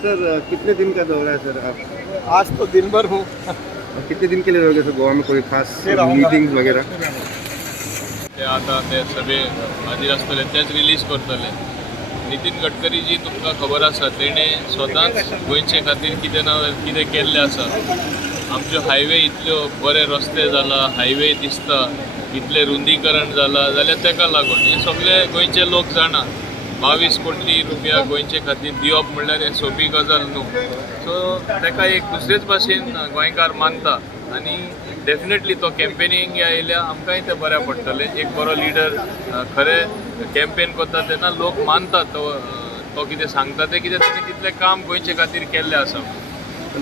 Sir कितने दिन का दौरा है सर आप? आज तो दिन भर हूँ। कितने दिन के लिए रहोगे सर गोवा में? कोई खास मीटिंग्स वगैरह? ते आता ते सगळे हाजीर आसतले तेच रिलीज करतले. नितीन गडकरी जी तुमकां खबर आसा तेणे स्वताच गोंयचे खातीर कितें ना कितें केल्लें आसा. आमच्यो हायवे इतल्यो बरे रस्ते जाला, हायवे दिसता, इतलें रुंदीकरण जाला जाल्यार तेका लागून हे सगळे गोंयचे लोक जाणा. 22 कोटी रुपया गोंयचे खातीर दिवप म्हणल्यार हे सोपी गजाल न्हू. सो तेका एक दुसरेच भाशेन गोंयकार मानता आनी डेफिनेटली तो कॅम्पेनींग आयल्या आमकांय ते बऱ्या पडटलें. एक बरो लिडर खरें कॅम्पेन करता तेन्ना लोक मानतात तो कितें सांगता तें कितें ताणें तितलें काम गोंयचे खातीर केल्लें आसा.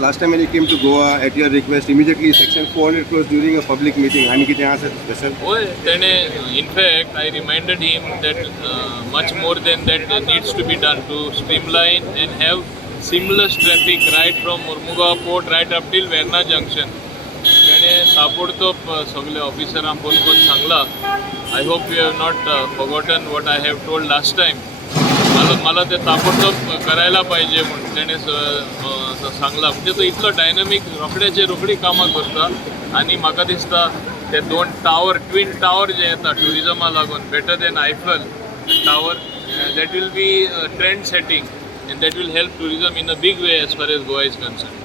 Last time when you came to Goa at your request, immediately section 400 closed during a public meeting. आणि कितें आसा स्पेशल? होय तेणे in fact I reminded him that much more than that needs to be done to streamline and have seamless traffic right from Mormugao port right up till Verna junction. तेणे ताबडतोब सगळे ऑफिसरांक phone करून सांगला. I hope you have not forgotten what I have told last time. मला ते ताबडतोब करायला पाहिजे म्हणून तेणे सांगला. म्हणजे तो इतलो डायनॅमिक रोखडी कामां करता आनी म्हाका दिसता ते 2 टावर ट्वीन टावर जे येता ट्युरिजमा लागून better than Eiffel tower that will be trend setting and that will help tourism in a big way as far as Goa is concern.